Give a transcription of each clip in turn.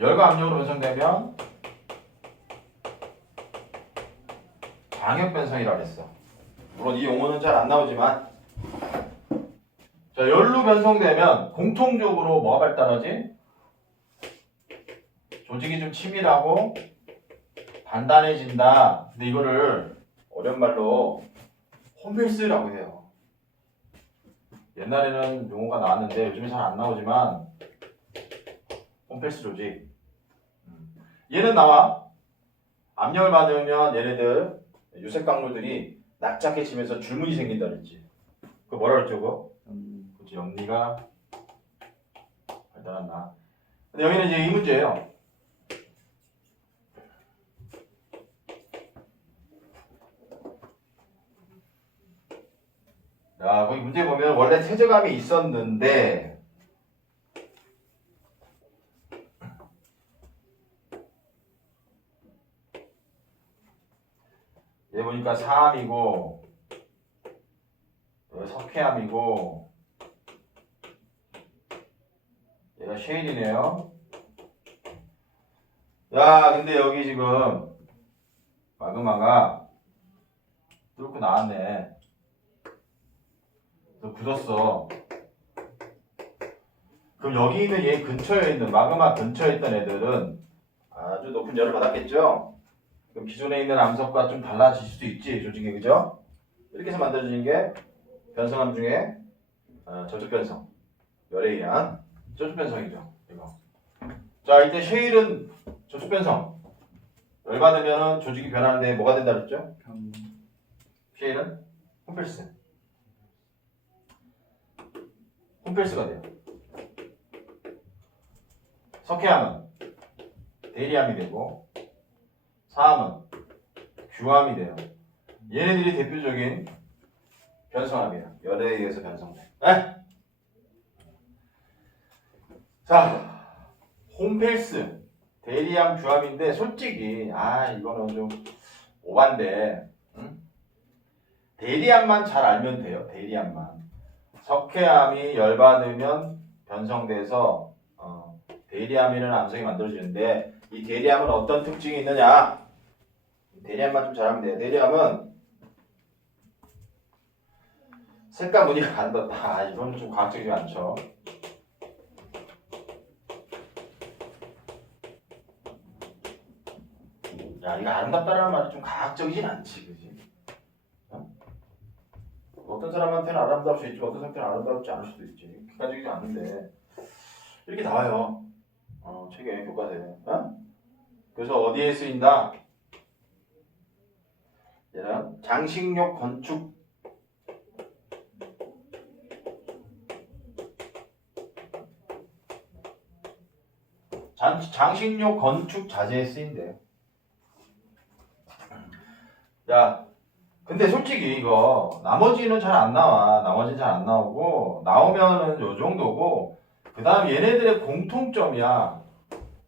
열과 압력으로 변성되면 광역 변성이라고 했어. 물론 이 용어는 잘 안 나오지만 자 열로 변성되면 공통적으로 뭐가 발달하지? 조직이 좀 치밀하고 단단해진다. 근데 이거를 어려운 말로 홈필스라고 해요. 옛날에는 용어가 나왔는데 요즘에 잘 안 나오지만 홈필스 조직. 음. 얘는 나와. 압력을 받으면 얘네들 유색 강물들이 납작해지면서 줄무늬 생긴다 그랬지. 그 뭐라 그랬죠 그거? 그치 염리가 발달한다. 근데 여기는 이제 이 문제예요. 자, 거기 문제 보면 원래 세제감이 있었는데 얘 보니까 사암이고 여기 석회암이고 얘가 쉐일이네요. 야, 근데 여기 지금 마그마가 뚫고 나왔네. 너 굳었어. 그럼 여기 있는 얘 근처에 있는 마그마 근처에 있던 애들은 아주 높은 열을 받았겠죠? 그럼 기존에 있는 암석과 좀 달라질 수도 있지 조직이 그죠? 이렇게 해서 만들어지는 게 변성암 중에 어, 저촉 변성 열에 의한 저촉 변성이죠 이거. 자 이때 쉐일은 저촉 변성 열 받으면 조직이 변하는데 뭐가 된다 그랬죠? 쉐일은 홈펠스 홈펠스가 돼요. 석회암은 대리암이 되고 사암은 규암이 돼요. 얘네들이 대표적인 변성암이에요. 열에 의해서 변성돼. 에? 자, 홈펠스 대리암 규암인데 솔직히 아 이거는 좀 오반데 응? 대리암만 잘 알면 돼요. 대리암만. 석회암이 열받으면 변성돼서 어, 대리암이라는 암석이 만들어지는데 이 대리암은 어떤 특징이 있느냐? 대리암만 좀 잘하면 돼요. 대리암은 색깔 무늬가 다르다. 아, 이건 좀 과학적이지 않죠. 야, 이거 아름답다라는 말이 좀 과학적이진 않지, 그지? 어떤 사람한테는 아름다울 수 있지만 어떤 사람한테는 아름답지 않을 수도 있지. 객관적이지 않은데 이렇게 나와요. 어, 책에 교과서에. 어? 그래서 어디에 쓰인다? 얘는 장식용 건축 장, 장식용 건축 자재에 쓰인대요. 야, 근데 솔직히 이거 나머지는 잘 안 나와. 나머지는 잘 안 나오고 나오면은 요 정도고 그 다음 얘네들의 공통점이야.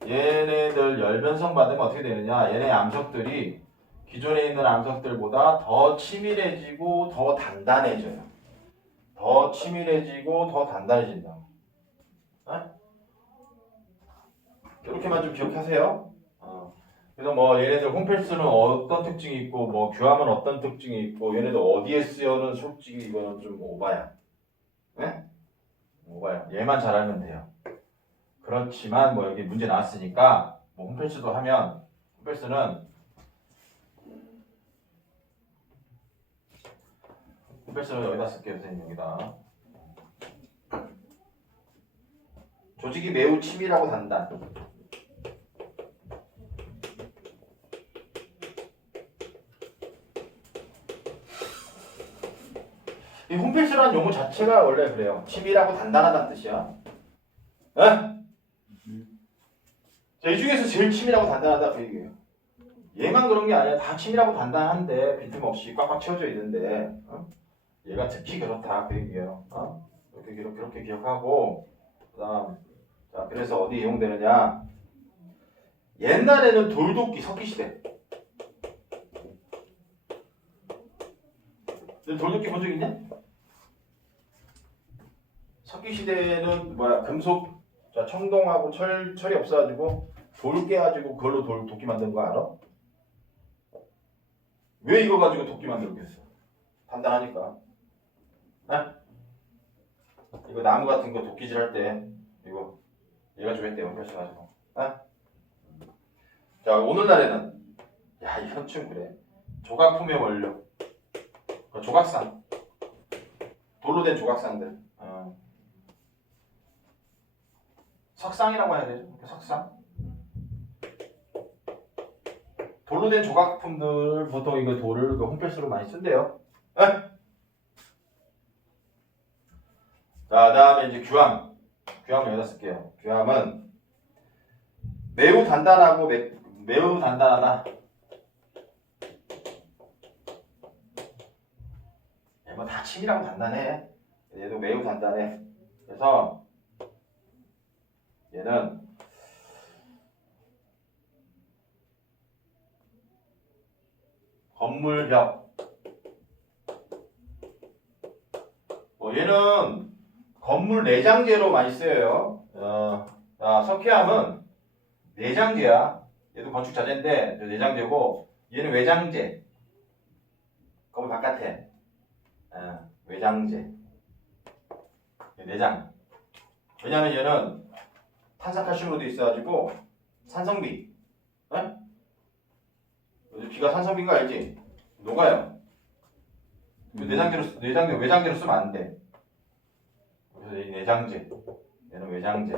얘네들 열변성 받으면 어떻게 되느냐? 얘네 암석들이 기존에 있는 암석들보다 더 치밀해지고 더 단단해져요. 더 치밀해지고 더 단단해진다. 어? 이렇게만 좀 기억하세요. 어. 그래서 뭐 얘네들 홈펠스는 어떤 특징이 있고 뭐 규함은 어떤 특징이 있고 얘네들 어디에 쓰여는 솔직히 이거는 좀 오바야. 네? 오바야. 얘만 잘 알면 돼요. 그렇지만 뭐 여기 문제 나왔으니까 뭐 홈펠스도 하면 홈펠스는 홈펠스는 여기다 쓸게요 선생님 여기다 조직이 매우 치밀하고 단단 이 홈필스라는 용어 자체가 원래 그래요. 치밀하고 단단하다는 뜻이야. 에? 자, 이 중에서 제일 치밀하고 단단하다 그 얘기예요. 얘만 그런 게 아니라 다 치밀하고 단단한데 빈틈없이 꽉꽉 채워져 있는데 어? 얘가 특히 그렇다 그 얘기예요. 어? 이렇게 이렇게 기억하고 그다음 자 그래서 어디 이용되느냐? 옛날에는 돌도끼 석기 시대. 너 돌도끼 본 적 있냐? 석기 시대는 뭐야 금속 자 청동하고 철 철이 없어가지고 돌 깨가지고 그걸로 돌 도끼 만든 거 알아? 왜 이거 가지고 도끼 만들었겠어? 단단하니까. 에? 이거 나무 같은 거 도끼질 할 때 이거 얘가 좀 했대요. 그래서 가지고. 에? 자 오늘날에는 야 이건 좀 그래. 조각품의 원료. 그 조각상. 돌로 된 조각상들. 어. 석상이라고 해야 되죠? 석상. 돌로 된 조각품들 보통 이거 돌을 그 홈필스로 많이 쓴대요. 에? 자, 다음에 이제 규함. 규함을 여기다 쓸게요. 규함은 매우 단단하고 매, 매우 단단하다. 뭐다 침이라고 단단해. 얘도 매우 단단해. 그래서 얘는 건물벽. 뭐 얘는 건물 내장재로 많이 쓰여요. 어, 아, 석회암은 내장재야. 얘도 건축 자재인데 내장재고 얘는 외장재. 건물 바깥에. 어, 외장재. 내장. 왜냐면 얘는 탄산칼슘으로 돼 있어가지고 산성비. 어? 요즘 비가 산성비인 거 알지? 녹아요. 그 내장재로 쓰- 내장재 외장재로 쓰면 안 돼. 그래서 이 내장재. 얘는 외장재.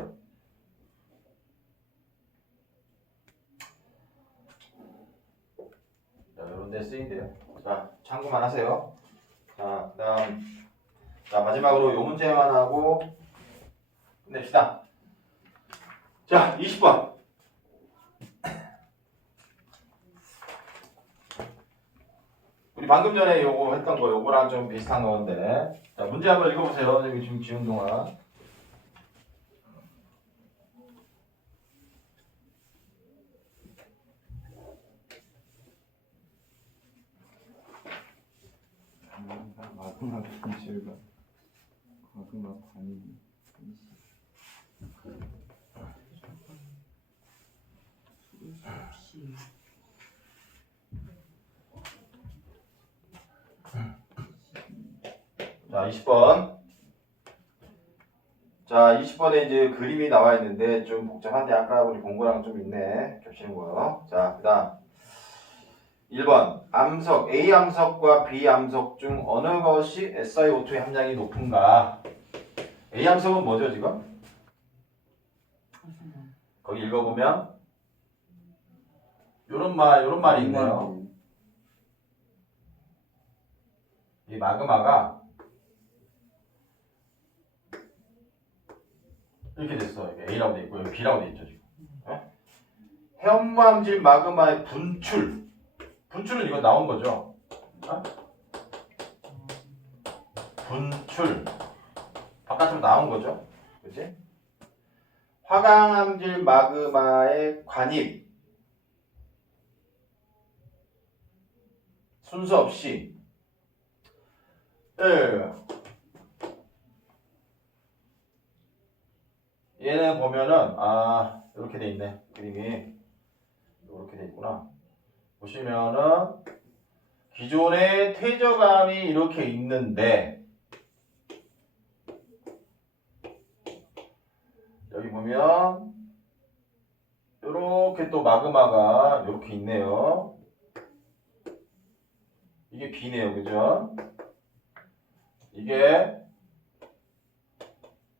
자, 이런 데 쓰인대요. 자, 참고만 하세요. 자, 그 다음 자 마지막으로 요 문제만 하고 끝냅시다. 자, 20번. 우리 방금 전에 요거 했던 거 요거랑 좀 비슷한 건데 자 문제 한번 읽어보세요. 여기 지금 지운 동안 마그마 분출과 마그마 관이 자 20번 자 20번에 이제 그림이 나와 있는데 좀 복잡한데 아까 우리 본 거랑 좀 있네 겹치는 거요. 자 그 다음 1번 암석 A 암석과 B 암석 중 어느 것이 SiO2의 함량이 높은가? A 암석은 뭐죠 지금? 거기 읽어보면 요런 말 요런 말이 있네요. 이 마그마가 이렇게 됐어. 이게 A라고 돼 있고 여기 B라고 돼 있죠 지금. 어? 해엄암질 마그마의 분출. 분출은 이거 나온 거죠. 어? 분출. 바깥으로 나온 거죠. 그치? 화강암질 마그마의 관입. 순서 없이. 예. 얘는 보면은 아 이렇게 돼 있네. 그림이. 이렇게 돼 있구나. 보시면은 기존의 퇴저감이 이렇게 있는데 여기 보면 이렇게 또 마그마가 이렇게 있네요. 이게 B네요. 그죠? 이게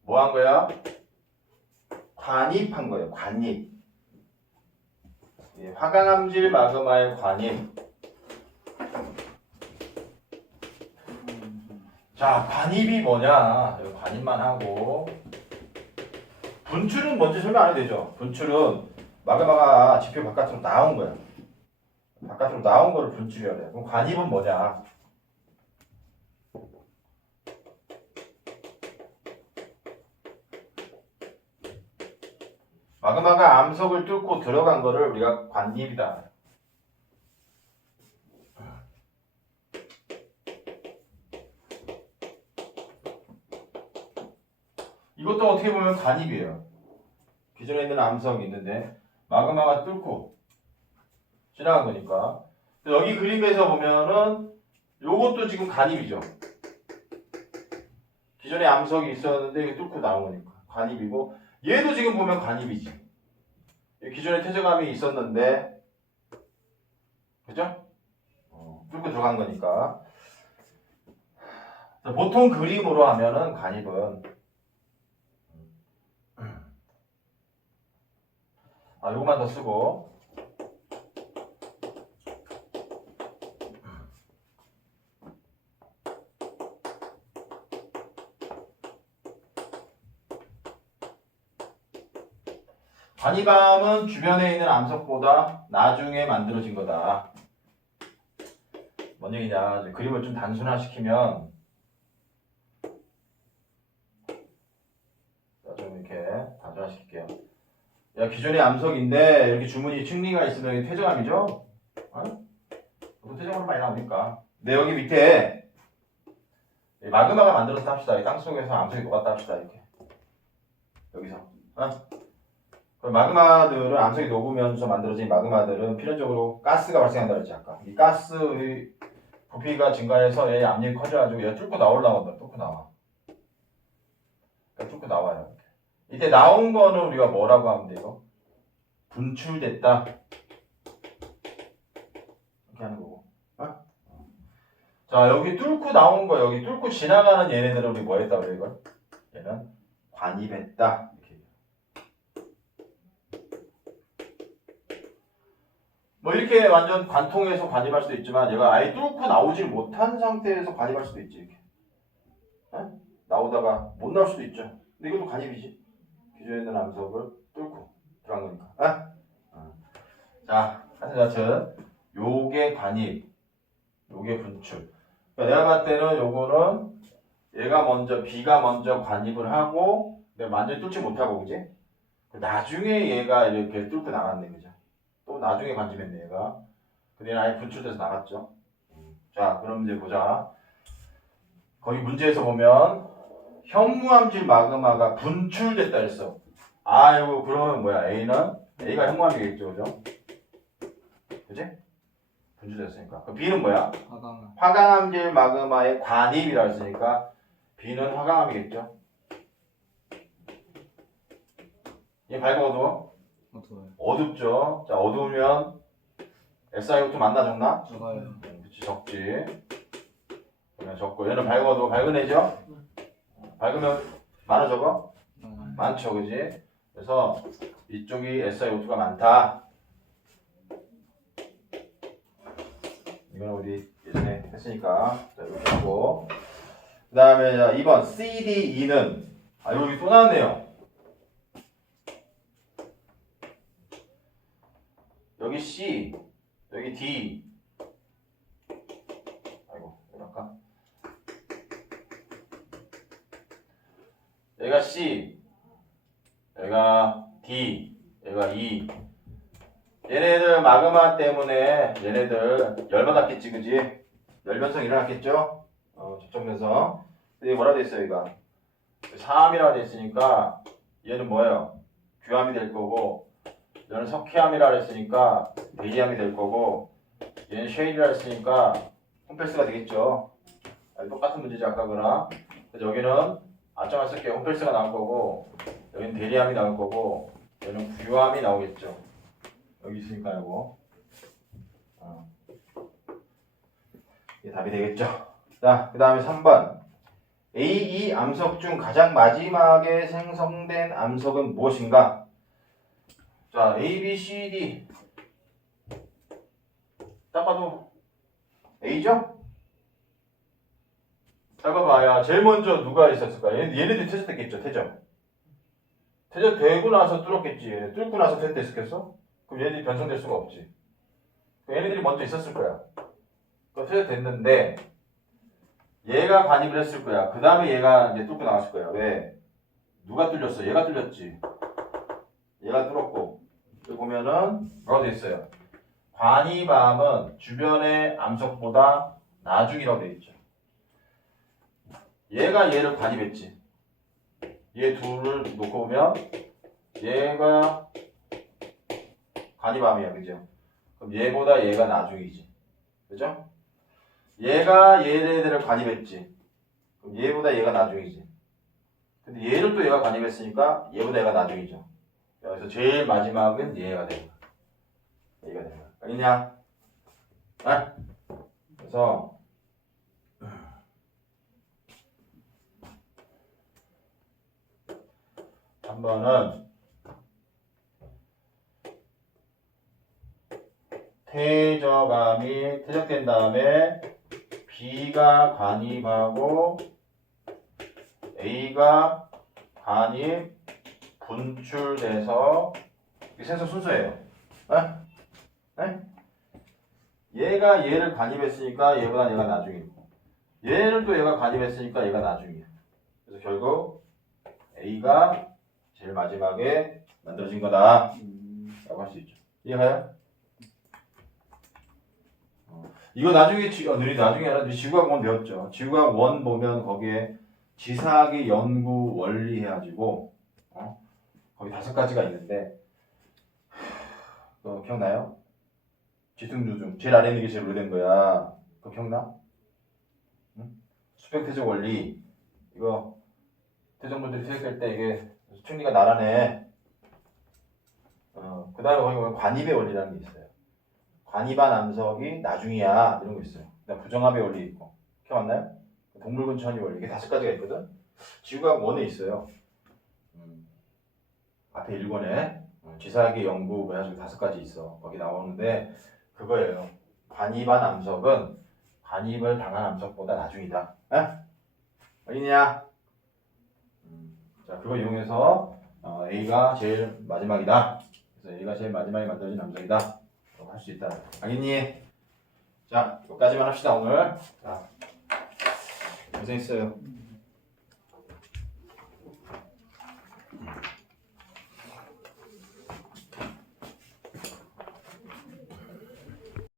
뭐 한 거야? 관입한 거예요. 관입. 예, 화강암질 마그마의 관입. 자, 관입이 뭐냐? 관입만 하고. 분출은 뭔지 설명 안 해도 되죠. 분출은 마그마가 지표 바깥으로 나온 거야. 바깥으로 나온 거를 분출이라 그래. 그럼 관입은 뭐냐? 마그마가 암석을 뚫고 들어간 거를 우리가 관입이다. 이것도 어떻게 보면 관입이에요. 기존에 있는 암석이 있는데 마그마가 뚫고 지나간 거니까. 여기 그림에서 보면은 요것도 지금 간입이죠. 기존에 암석이 있었는데 뚫고 나온 거니까 간입이고 얘도 지금 보면 간입이지. 기존에 퇴적암이 있었는데 그죠? 어, 뚫고 들어간 거니까. 자, 보통 그림으로 하면은 간입은 아 요것만 더 쓰고 간이밤은 주변에 있는 암석보다 나중에 만들어진 거다. 뭔 얘기냐? 그림을 좀 단순화시키면 자, 좀 이렇게 단순화시킬게요. 야 기존의 암석인데 이렇게 주문이 충리가 있으면 이게 퇴적암이죠? 어? 또 퇴적암으로 많이 나오니까. 근데 여기 밑에 이 마그마가 만들어서 합시다. 이 땅속에서 암석이 녹았다 합시다. 이렇게 여기서. 어? 마그마들은 암석이 녹으면서 만들어진 마그마들은 필연적으로 가스가 발생한다고 했지 아까. 이 가스의 부피가 증가해서 얘 압력이 커져가지고 얘 뚫고 나올라온다. 뚫고 나와. 그러니까 뚫고 나와요 이때 나온 거는 우리가 뭐라고 하면 돼요? 분출됐다. 이렇게 하는 거고. 어? 자 여기 뚫고 나온 거 여기 뚫고 지나가는 얘네들은 우리 뭐 했다 그래 이걸? 얘는 관입했다 뭐 이렇게 완전 관통해서 관입할 수도 있지만 얘가 아예 뚫고 나오질 못한 상태에서 관입할 수도 있지 이렇게. 에? 나오다가 못 나올 수도 있죠. 근데 이것도 관입이지. 기존에 있는 암석을 뚫고 들어간 거니까. 에? 어. 자 하여튼 여튼 요게 관입 요게 분출. 그러니까 내가 봤을 때는 요거는 얘가 먼저 B가 먼저 관입을 하고 근데 완전히 뚫지 못하고 그지? 나중에 얘가 이렇게 뚫고 나갔네 그죠 또 나중에 관심했네 얘가. 근데 얘는 아예 분출돼서 나갔죠. 자 그럼 이제 보자. 거기 문제에서 보면 현무암질 마그마가 분출됐다 했어. 아이고 그러면 뭐야? A는 A가 현무암이겠죠 그죠? 그지 분출됐으니까. 그럼 B는 뭐야? 화강암. 화강암질 마그마의 관입이라 했으니까 B는 화강암이겠죠? 얘 밝고 어두워 어두워요 어둡죠. 자, 어두우면 SiO2 만나 적나? 적어요 그치, 적지. 그러면 적고, 얘는 밝아도 밝은 애죠? 밝으면 많아 적어? 음, 많죠, 그지? 그래서 이쪽이 SiO2가 많다. 이건 우리 예전에 했으니까. 자, 이렇게 하고. 그 다음에 2번, CDE는, 아, 여기 또 나왔네요. 여기 C, 여기 D. 아이고, 이거 할까? 여기가 C, 여기가 D, 여기가 E. 얘네들 마그마 때문에 얘네들 열받았겠지, 그지? 열변성 일어났겠죠? 어, 접촉면성. 근데 뭐라 돼 있어요, 여기가? 3이라고 돼 있으니까 얘는 뭐예요? 규함이 될 거고 얘는 석회암이라 했으니까 베리암이 될 거고 얘는 쉐일이라 했으니까 홈펠스가 되겠죠. 아, 똑같은 문제지 아까 거랑. 그래서 여기는 아점을 쓸게 홈펠스가 나올 거고 여기는 베리암이 나올 거고 얘는 규암이 나오겠죠. 여기 있으니까 이거. 어. 이게 답이 되겠죠. 자, 그 다음에 3번. A2 암석 중 가장 마지막에 생성된 암석은 무엇인가? 자, A, B, C, D. 딱 봐도 A죠? 자, 봐봐야 제일 먼저 누가 있었을까? 얘, 얘네들이 퇴적됐겠죠, 퇴적. 퇴적되고 나서 뚫었겠지. 뚫고 나서 퇴적됐겠어? 그럼 얘네들이 변성될 수가 없지. 얘네들이 먼저 있었을 거야. 그 퇴적됐는데 얘가 관입을 했을 거야. 그 다음에 얘가 이제 뚫고 나갔을 거야. 왜? 누가 뚫렸어? 얘가 뚫렸지. 얘가 뚫었고 여기 보면은 뭐라고 돼 있어요? 관이밤은 주변의 암석보다 나중이라고 돼 있죠. 얘가 얘를 관입했지. 얘 둘을 놓고 보면 얘가 관이밤이야, 그죠? 그럼 얘보다 얘가 나중이지, 그죠? 얘가 얘네들을 관입했지. 그럼 얘보다 얘가 나중이지. 근데 얘를 또 얘가 관입했으니까 얘보다 얘가 나중이죠. 그래서 제일 마지막은 얘가 되는 거야. 얘가 되는 거야. 알겠냐? 아? 그래서 한 번은 퇴저감이 퇴적된 다음에 B가 관입하고 A가 관입 분출돼서 이 생성 순서예요. 에? 에? 얘가 얘를 관입했으니까 얘보다 얘가 나중이고 얘를 또 얘가 관입했으니까 얘가 나중이야. 그래서 결국 A가 제일 마지막에 만들어진 거다 음, 라고 할 수 있죠. 이해가요? 어, 이거 나중에 지, 어, 너희 나중에 알아. 지구학 원 배웠죠. 지구학 원 보면 거기에 지사학의 연구 원리 해가지고 어? 거기 다섯 가지가 있는데 그 기억나요? 지승주 중 제일 아래 있는 게 제일 오래된 거야. 그거 기억나? 응? 수평태적 원리 이거 태정분들이 수행할 때 이게 총리가 나라네. 어, 그 다음에 거기 보면 관입의 원리라는 게 있어요. 관입한 암석이 나중이야 이런 거 있어요. 그다음 부정합의 원리 있고 기억났나요? 동물근천이 원리 이게 다섯 가지가 있거든. 지구학 원에 있어요. 음, 앞에 1권에 지사학의 연구 뭐 해가지고 다섯 가지 있어. 거기 나오는데 그거예요. 관입한 암석은 관입을 당한 암석보다 나중이다. 에? 어디냐? 음, 자 그거 이용해서 어, A가 제일 마지막이다. 그래서 A가 제일 마지막에 만들어진 암석이다. 라고 할 수 있다. 알겠니? 자, 여기까지만 합시다, 오늘. 자, 고생했어요.